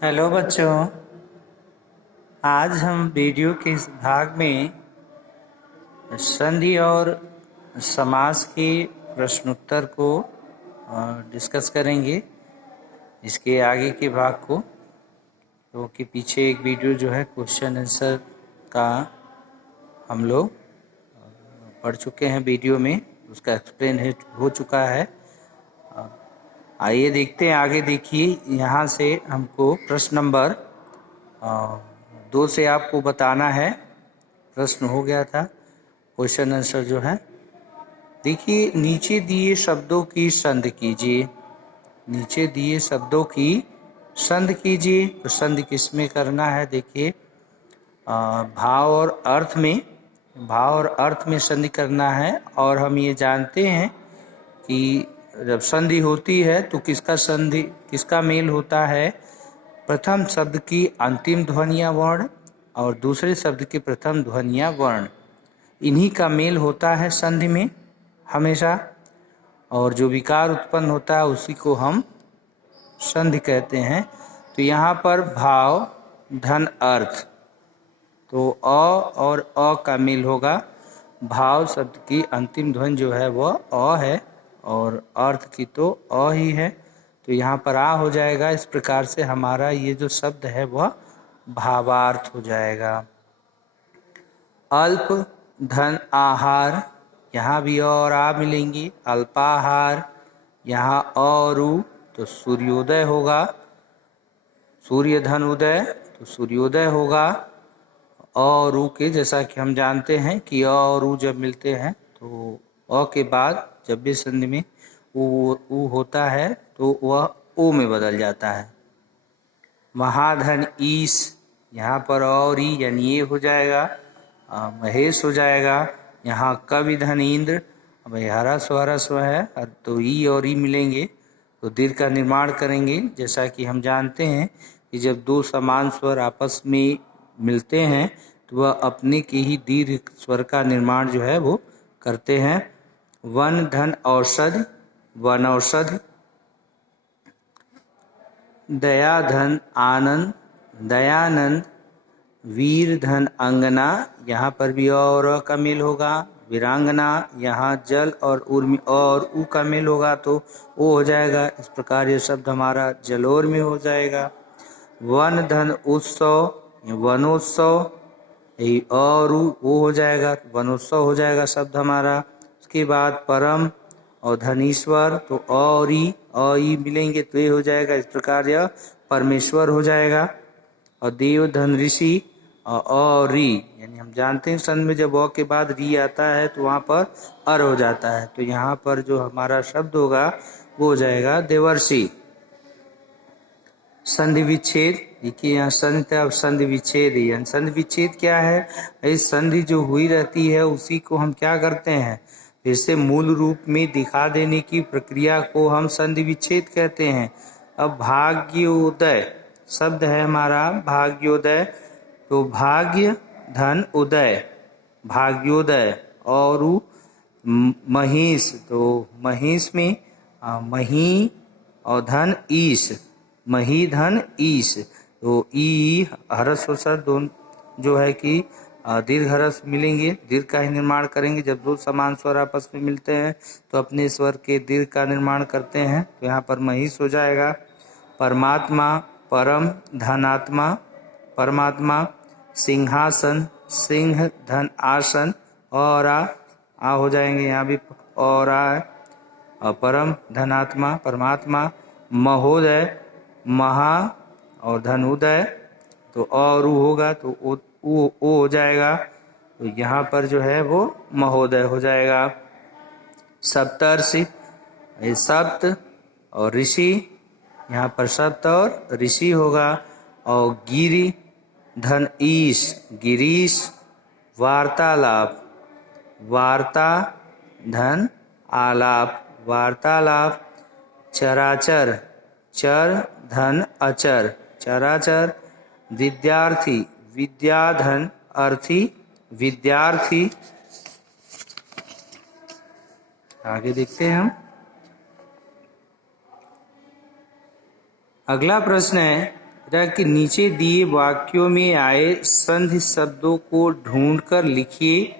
Hello बच्चों, आज हम वीडियो के इस भाग में संधि और समास के प्रश्नोत्तर को डिस्कस करेंगे। इसके आगे के भाग को क्योंकि पीछे एक वीडियो जो है क्वेश्चन आंसर का हम लोग पढ़ चुके हैं, वीडियो में उसका एक्सप्लेन हो चुका है। आइए देखते हैं आगे। देखिए, यहाँ से हमको प्रश्न नंबर 2 से आपको बताना है। प्रश्न हो गया था, क्वेश्चन आंसर जो है। देखिए, नीचे दिए शब्दों की संधि कीजिए। नीचे दिए शब्दों की संधि कीजिए। तो संधि किस में करना है? देखिए, भाव और अर्थ में संधि करना है। और हम ये जानते हैं कि जब संधि होती है तो किसका मेल होता है? प्रथम शब्द की अंतिम ध्वनि या वर्ण और दूसरे शब्द के प्रथम ध्वनि या वर्ण, इन्हीं का मेल होता है संधि में हमेशा। और जो विकार उत्पन्न होता है उसी को हम संधि कहते हैं। तो यहाँ पर भाव धन अर्थ, तो अ और अ का मेल होगा। भाव शब्द की अंतिम ध्वनि जो है वह अ है और अर्थ की तो अ ही है। तो यहाँ पर आ हो जाएगा। इस प्रकार से हमारा ये जो शब्द है वह भावार्थ हो जाएगा। अल्प धन आहार, यहाँ भी और आ मिलेंगी। अल्पाहार, यहाँ और उ, तो सूर्योदय होगा। सूर्य धन उदय, तो सूर्योदय होगा। और उ के जैसा कि हम जानते हैं कि अ और उ जब मिलते हैं तो अ के बाद जब भी संधि में उ होता है तो वह ओ में बदल जाता है। महाधन ईश, यहाँ पर और ई यानी ये हो जाएगा। महेश हो जाएगा। यहाँ कवि धन इंद्र, भाई हरस्व है तो ई और ई मिलेंगे तो दीर्घ का निर्माण करेंगे। जैसा कि हम जानते हैं कि जब दो समान स्वर आपस में मिलते हैं तो वह अपने के ही दीर्घ स्वर का निर्माण जो है वो करते हैं। वन धन औषध, वन औषध। दया धन आनंद, दयानंद। वीर धन अंगना, यहाँ पर भी और का मेल होगा। वीरांगना, यहाँ जल और उर्मी और उ का मेल होगा तो ओ हो जाएगा। इस प्रकार ये शब्द हमारा जलोर में हो जाएगा। वन धन उत्सव, वनोत्सव, यही और वो हो जाएगा, वनोत्सव हो जाएगा शब्द हमारा। उसके बाद परम और धनीश्वर, तो और ई मिलेंगे तो ये हो जाएगा। इस प्रकार यह परमेश्वर हो जाएगा। और देव धन ऋषि और री, यानी हम जानते हैं संध में जब अ के बाद री आता है तो वहाँ पर अर हो जाता है। तो यहाँ पर जो हमारा शब्द होगा वो हो जाएगा देवर्षि। संधि विच्छेद, देखिए यहाँ संधि था, अब संधि विच्छेद है। संधि विच्छेद क्या है? इस संधि जो हुई रहती है उसी को हम क्या करते हैं, फिर से मूल रूप में दिखा देने की प्रक्रिया को हम संधि विच्छेद कहते हैं। अब भाग्योदय शब्द है हमारा, भाग्योदय, तो भाग्य धन उदय, भाग्योदय। और महिष, तो महिष में मही और धन ईश, मही धन ईश, तो ई हरस्व स्वर दोनों जो है कि दीर्घ हरस मिलेंगे, दीर्घ का ही निर्माण करेंगे। जब दो समान स्वर आपस में मिलते हैं तो अपने स्वर के दीर्घ का निर्माण करते हैं। तो यहाँ पर महिष हो जाएगा। परमात्मा, परम धनात्मा, परमात्मा। सिंहासन, सिंह धन आसन, और आ हो जाएंगे यहाँ भी, और आ परम धनात्मा परमात्मा। महोदय, महा और धन उदय, तो और उ होगा तो ओ हो जाएगा। तो यहाँ पर जो है वो महोदय हो जाएगा। सप्तर्षि, सप्त और ऋषि, यहाँ पर सप्त और ऋषि होगा। और गिरि धन ईश, गिरीश। वार्तालाप, वार्ता धन आलाप, वार्तालाप। चराचर, चर धन अचर, चराचर। विद्यार्थी, विद्या धन अर्थी, विद्यार्थी। आगे देखते हैं हम। अगला प्रश्न है, कि नीचे दिए वाक्यों में आए संधि शब्दों को ढूंढकर लिखिए।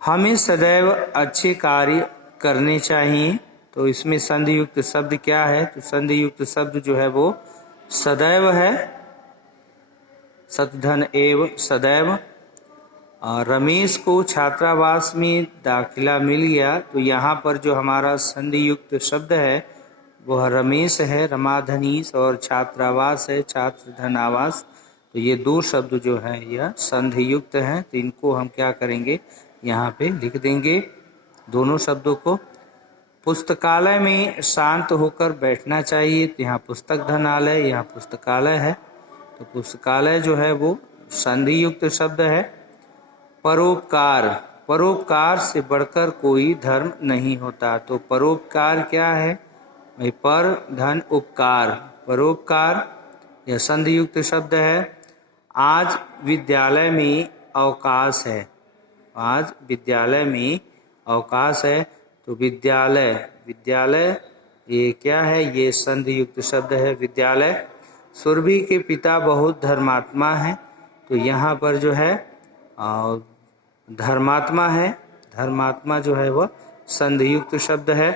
हमें सदैव अच्छे कार्य करने चाहिए। तो इसमें संधि युक्त शब्द क्या है? तो संधि युक्त शब्द जो है वो सदैव है, सतधन एव सदैव। रमेश को छात्रावास में दाखिला मिल गया, तो यहाँ पर जो हमारा संधि युक्त शब्द है वह रमेश है, रमाधनीश, और छात्रावास है, छात्र धन आवास। तो ये दो शब्द जो हैं यह संधि युक्त हैं। तो इनको हम क्या करेंगे, यहाँ पे लिख देंगे दोनों शब्दों को। पुस्तकालय में शांत होकर बैठना चाहिए, तो यहाँ पुस्तक धनालय, यहाँ पुस्तकालय है। तो पुस्तकालय जो है वो संधि युक्त शब्द है। परोपकार, परोपकार से बढ़कर कोई धर्म नहीं होता। तो परोपकार क्या है भाई? पर धन उपकार, परोपकार, यह संधि युक्त शब्द है। आज विद्यालय में अवकाश है, आज विद्यालय में अवकाश है। तो विद्यालय, विद्यालय ये क्या है? ये संधि युक्त शब्द है, विद्यालय। सुरभि के पिता बहुत धर्मात्मा है, तो यहाँ पर जो है धर्मात्मा है, धर्मात्मा जो है वह संधि युक्त शब्द है।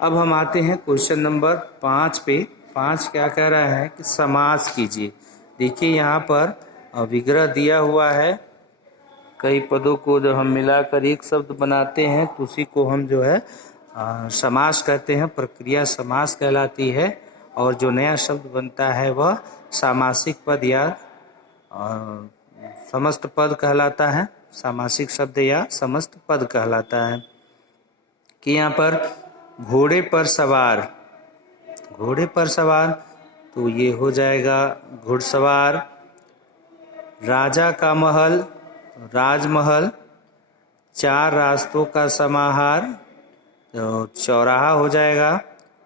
अब हम आते हैं क्वेश्चन नंबर 5 पे। 5 क्या कह रहा है कि समास कीजिए। देखिए यहाँ पर विग्रह दिया हुआ है, कई पदों को जब हम मिलाकर एक शब्द बनाते हैं तो उसी को हम जो है समास कहते हैं, प्रक्रिया समास कहलाती है। और जो नया शब्द बनता है वह सामासिक पद या समस्त पद कहलाता है, सामासिक शब्द या समस्त पद कहलाता है। कि यहाँ पर घोड़े पर सवार, घोड़े पर सवार, तो ये हो जाएगा घुड़सवार। राजा का महल, राजमहल। चार रास्तों का समाहार, तो चौराहा हो जाएगा।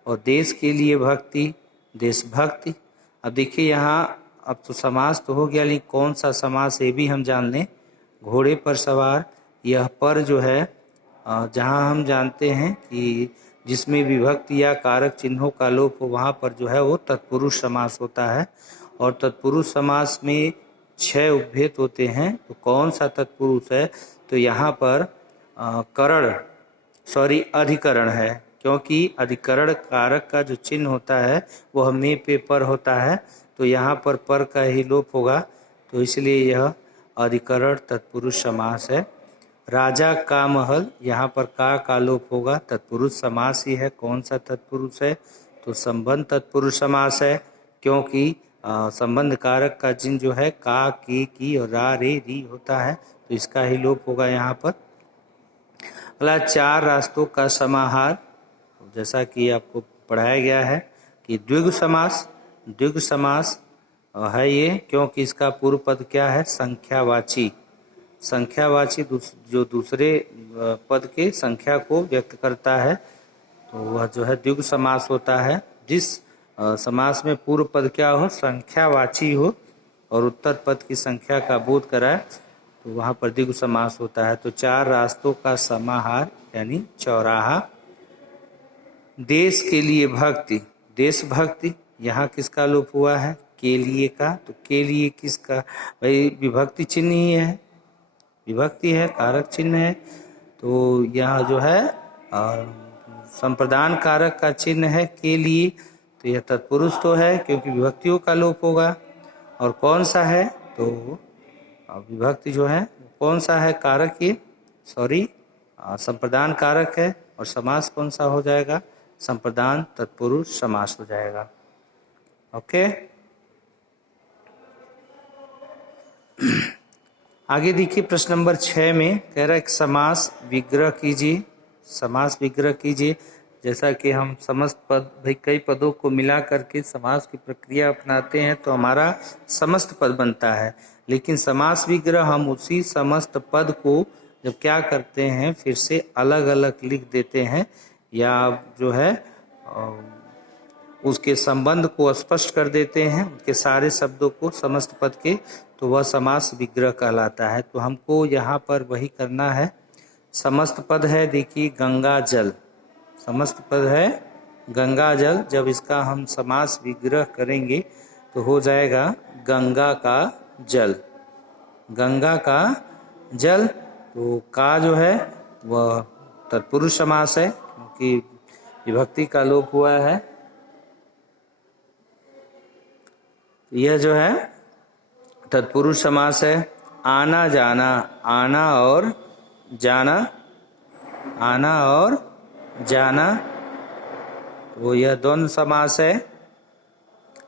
और देश के लिए भक्ति, देशभक्ति। अब देखिए यहाँ अब तो समास तो हो गया, लेकिन कौन सा समास ये भी हम जान लें। घोड़े पर सवार, यह पर जो है जहाँ हम जानते हैं कि जिसमें विभक्ति या कारक चिन्हों का लोप हो वहाँ पर जो है वो तत्पुरुष समास होता है। और तत्पुरुष समास में 6 उपभेद होते हैं। तो कौन सा तत्पुरुष है? तो यहाँ पर अधिकरण है, क्योंकि अधिकरण कारक का जो चिन्ह होता है वह में पे पर होता है। तो यहाँ पर का ही लोप होगा, तो इसलिए यह अधिकरण तत्पुरुष समास है। राजा का महल, यहाँ पर का लोप होगा, तत्पुरुष समास ही है। कौन सा तत्पुरुष है? तो संबंध तत्पुरुष समास है, क्योंकि संबंध कारक का चिन्ह जो है का, के, की और रा, रे, री होता है, तो इसका ही लोप होगा यहाँ पर। अगला चार रास्तों का समाहार, जैसा कि आपको पढ़ाया गया है कि द्विगु समास, द्विगु समास है ये, क्योंकि इसका पूर्व पद क्या है? संख्यावाची, संख्यावाची जो दूसरे पद के संख्या को व्यक्त करता है, तो वह जो है द्विगु समास होता है। जिस समास में पूर्व पद क्या हो? संख्यावाची हो और उत्तर पद की संख्या का बोध कराए, तो वहाँ पर द्विगु समास होता है। तो चार रास्तों का समाहार यानी चौराहा। देश के लिए भक्ति, देशभक्ति, यहाँ किसका लोप हुआ है? के लिए का। तो के लिए किसका? भाई विभक्ति चिन्ह ही है, विभक्ति है, कारक चिन्ह है। तो यहाँ जो है संप्रदान कारक का चिन्ह है के लिए, तो यह तत्पुरुष तो है क्योंकि विभक्तियों का लोप होगा। और कौन सा है? तो विभक्ति जो है कौन सा है? कारक ये संप्रदान कारक है। और समास कौन सा हो जाएगा? संप्रदान तत्पुरुष समास हो जाएगा। ओके, आगे देखिए प्रश्न नंबर 6 में कह रहा है कि समास विग्रह कीजिए, समास विग्रह कीजिए। जैसा कि हम समस्त पद, भाई कई पदों को मिला करके समास की प्रक्रिया अपनाते हैं तो हमारा समस्त पद बनता है। लेकिन समास विग्रह हम उसी समस्त पद को जब क्या करते हैं फिर से अलग अलग लिख देते हैं, या जो है उसके संबंध को स्पष्ट कर देते हैं, उनके सारे शब्दों को समस्त पद के, तो वह समास विग्रह कहलाता है। तो हमको यहाँ पर वही करना है। समस्त पद है, देखिए गंगा जल, समस्त पद है गंगा जल। जब इसका हम समास विग्रह करेंगे तो हो जाएगा गंगा का जल। गंगा का जल, तो का जो है वह तत्पुरुष समास है क्योंकि विभक्ति का लोप हुआ है। यह जो है तत्पुरुष समास है। आना जाना, आना और जाना, आना और जाना, तो यह द्वंद्व समास है।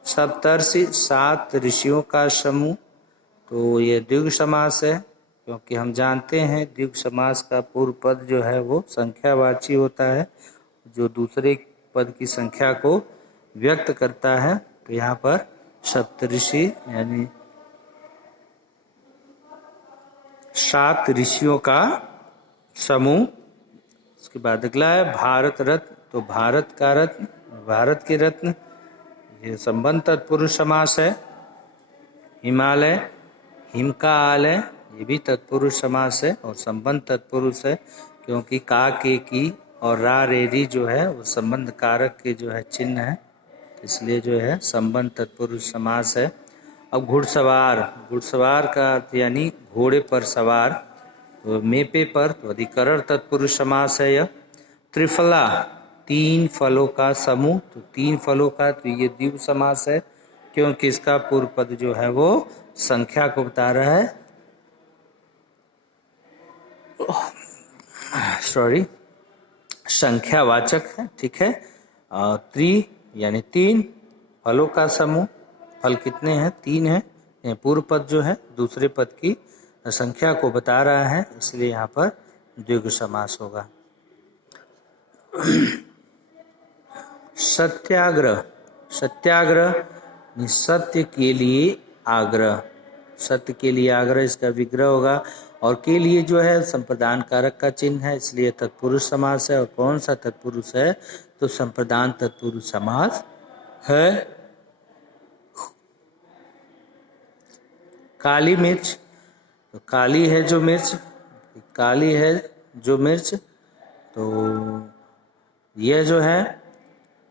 सप्तर्षि, 7 ऋषियों का समूह, तो यह द्विगु समास है क्योंकि हम जानते हैं द्विगु समास का पूर्व पद जो है वो संख्यावाची होता है, जो दूसरे पद की संख्या को व्यक्त करता है। तो यहाँ पर सप्तऋषि यानी 7 ऋषियों का समूह। उसके बाद अगला है भारत रत्न, तो भारत का रत्न, भारत के रत्न, ये संबंध तत्पुरुष समास है। हिमालय, हिम का आलय, ये भी तत्पुरुष समास है और संबंध तत्पुरुष है क्योंकि का, के, की और रा, रे, री जो है वो संबंध कारक के जो है चिन्ह है, इसलिए जो है संबंध तत्पुरुष समास है। अब घुड़सवार, घुड़सवार का अर्थ यानी घोड़े पर सवार, तो मेपे पर, तो अधिकरण तत्पुरुष समास है यह। त्रिफला, 3 फलों का समूह, तो 3 फलों का, तो ये द्विगु समास है क्योंकि इसका पूर्व पद जो है वो संख्या को बता रहा है, सॉरी संख्यावाचक है, ठीक है। त्रि यानी 3 फलों का समूह, फल कितने हैं? 3 है। पूर्व पद जो है दूसरे पद की संख्या को बता रहा है, इसलिए यहाँ पर द्विगु समास होगा। सत्याग्रह, सत्याग्रह सत्य के लिए आग्रह, सत्य के लिए आग्रह, इसका विग्रह होगा। और के लिए जो है संप्रदान कारक का चिन्ह है, इसलिए तत्पुरुष समास है। और कौन सा तत्पुरुष है? तो संप्रदान तत्पुरुष समास है। काली मिर्च, तो काली है जो मिर्च, काली है जो मिर्च, तो यह जो है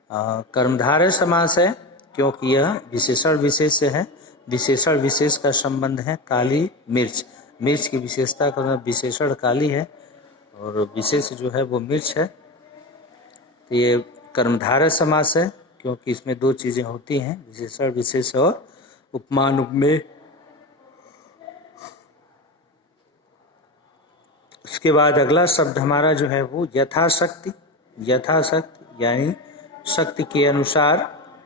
कर्मधारय समास है क्योंकि यह विशेषण विशेष है, विशेषण विशेष का संबंध है। काली मिर्च, मिर्च की विशेषता का विशेषण काली है और विशेष जो है वो मिर्च है, तो ये कर्मधारय समास है क्योंकि इसमें 2 चीजें होती हैं, विशेषण विशेष और उपमान उपमेय। उसके बाद अगला शब्द हमारा जो है वो यथाशक्ति, यथाशक्ति यानी शक्ति के अनुसार,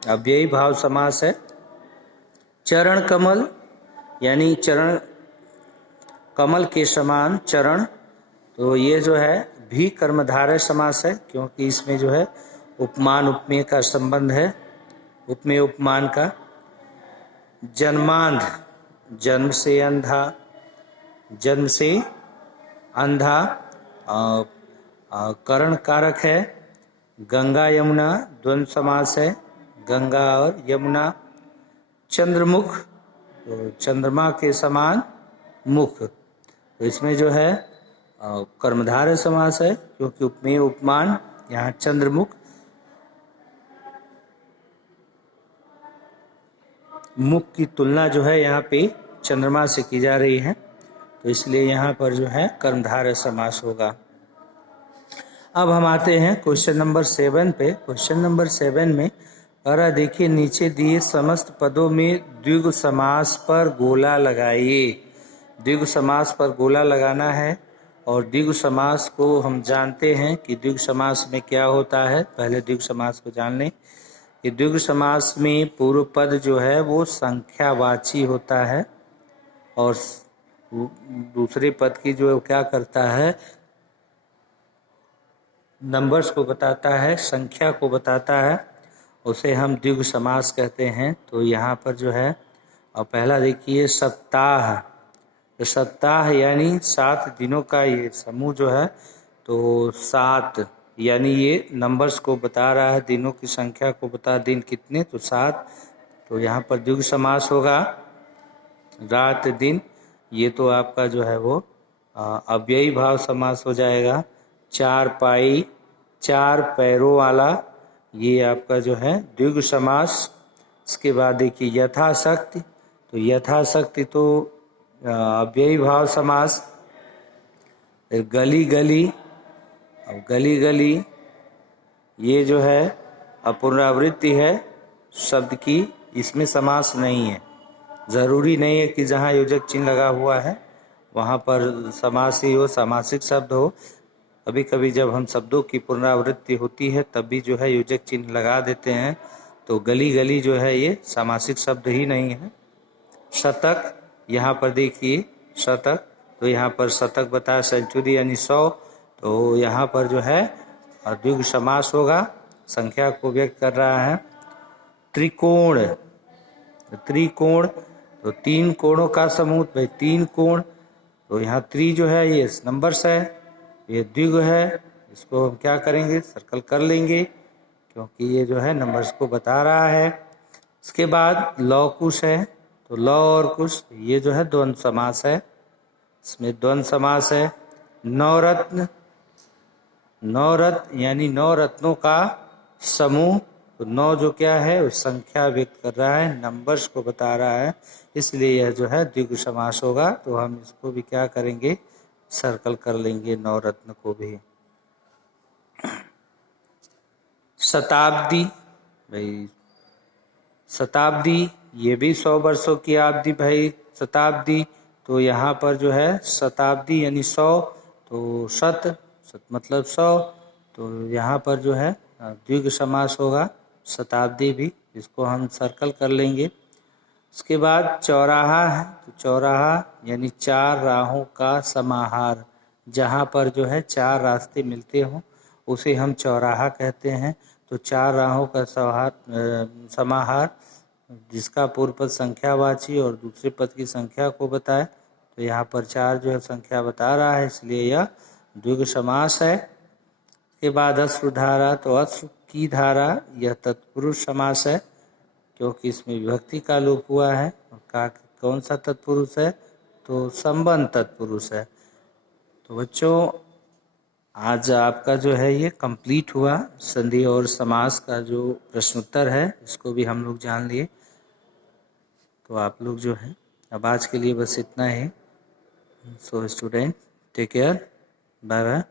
अव्ययी भाव समास है। चरण कमल यानी चरण कमल के समान चरण, तो ये जो है भी कर्मधारय समास है क्योंकि इसमें जो है उपमान उपमेय का संबंध है, उपमेय उपमान का। जन्मांध, जन्म से अंधा, जन्म से अंधा, करण कारक है। गंगा यमुना द्वंद्व समास है, गंगा और यमुना। चंद्रमुख, तो चंद्रमा के समान मुख, तो इसमें जो है कर्मधारय समास है क्योंकि उपमेय उपमान, यहाँ चंद्रमुख। मुख की तुलना जो है यहाँ पे चंद्रमा से की जा रही है, तो इसलिए यहाँ पर जो है कर्मधारय समास होगा। अब हम आते हैं क्वेश्चन नंबर 7 पे। क्वेश्चन नंबर 7 में अरे देखिए, नीचे दिए समस्त पदों में द्विगु समास पर गोला लगाइए। द्विगु समास पर गोला लगाना है और द्विगु समास को हम जानते हैं कि द्विगु समास में क्या होता है। पहले द्विगु समास को जान लें कि द्विगु समास में पूर्व पद जो है वो संख्यावाची होता है और दूसरे पद की जो क्या करता है, नंबर्स को बताता है, संख्या को बताता है, उसे हम द्विगु समास कहते हैं। तो यहाँ पर जो है और पहला देखिए सप्ताह, तो सप्ताह यानी 7 दिनों का ये समूह जो है, तो 7 यानी ये नंबर्स को बता रहा है, दिनों की संख्या को बता, दिन कितने, तो 7, तो यहाँ पर द्विगु समास होगा। रात दिन, ये तो आपका जो है वो अव्ययी भाव समास हो जाएगा। 4 पैरों वाला, ये आपका जो है द्विगु समास इसके बाद देखिए यथाशक्ति, तो यथाशक्ति तो अव्ययी भाव समास। फिर गली गली, अब गली गली ये जो है अपुनरावृत्ति है शब्द की, इसमें समास नहीं है। जरूरी नहीं है कि जहाँ योजक चिन्ह लगा हुआ है वहाँ पर समास ही हो, सामासिक शब्द हो। कभी कभी जब हम शब्दों की पुनरावृत्ति होती है तब भी जो है योजक चिन्ह लगा देते हैं। तो गली गली जो है ये सामासिक शब्द ही नहीं है। शतक, यहाँ पर देखिए शतक, तो यहाँ पर शतक बताया सेंचुरी यानी 100, तो यहाँ पर जो है द्विगु समास होगा, संख्या को व्यक्त कर रहा है। त्रिकोण, त्रिकोण तो 3 कोणों का समूह, भाई 3 कोण, तो यहाँ त्रि जो है ये नंबर्स है, ये द्विगु है, इसको हम क्या करेंगे, सर्कल कर लेंगे क्योंकि ये जो है नंबर्स को बता रहा है। इसके बाद लौ कुश है, तो लौ और कुश ये जो है द्वंद्व समास है, इसमें द्वंद्व समास है। नवरत्न, नवरत्न यानी 9 रत्नों का समूह, तो 9 जो क्या है उस संख्या व्यक्त कर रहा है, नंबर्स को बता रहा है, इसलिए यह जो है द्विगु समास होगा। तो हम इसको भी क्या करेंगे, सर्कल कर लेंगे 9 रत्न को भी। शताब्दी, भाई शताब्दी ये भी 100 वर्षों की अवधि, भाई शताब्दी, तो यहाँ पर जो है शताब्दी यानी 100, तो शत मतलब 100, तो यहाँ पर जो है द्विगु समास होगा शताब्दी भी, इसको हम सर्कल कर लेंगे। उसके बाद चौराहा है, तो चौराहा यानी 4 राहों का समाहार, जहाँ पर जो है 4 रास्ते मिलते हों उसे हम चौराहा कहते हैं। तो 4 राहों का समाहार जिसका पूर्व पद संख्यावाची और दूसरे पद की संख्या को बताए, तो यहाँ पर 4 जो है संख्या बता रहा है, इसलिए यह द्विगु समास है। के बाद अश्रुधारा, तो अश्रु की धारा यह तत्पुरुष समास है क्योंकि इसमें विभक्ति का लोप हुआ है। का कौन सा तत्पुरुष है, तो संबंध तत्पुरुष है। तो बच्चों आज आपका जो है ये कंप्लीट हुआ, संधि और समास का जो प्रश्नोत्तर है इसको भी हम लोग जान लिए। तो आप लोग जो है अब आज के लिए बस इतना ही। So student take care, bye bye.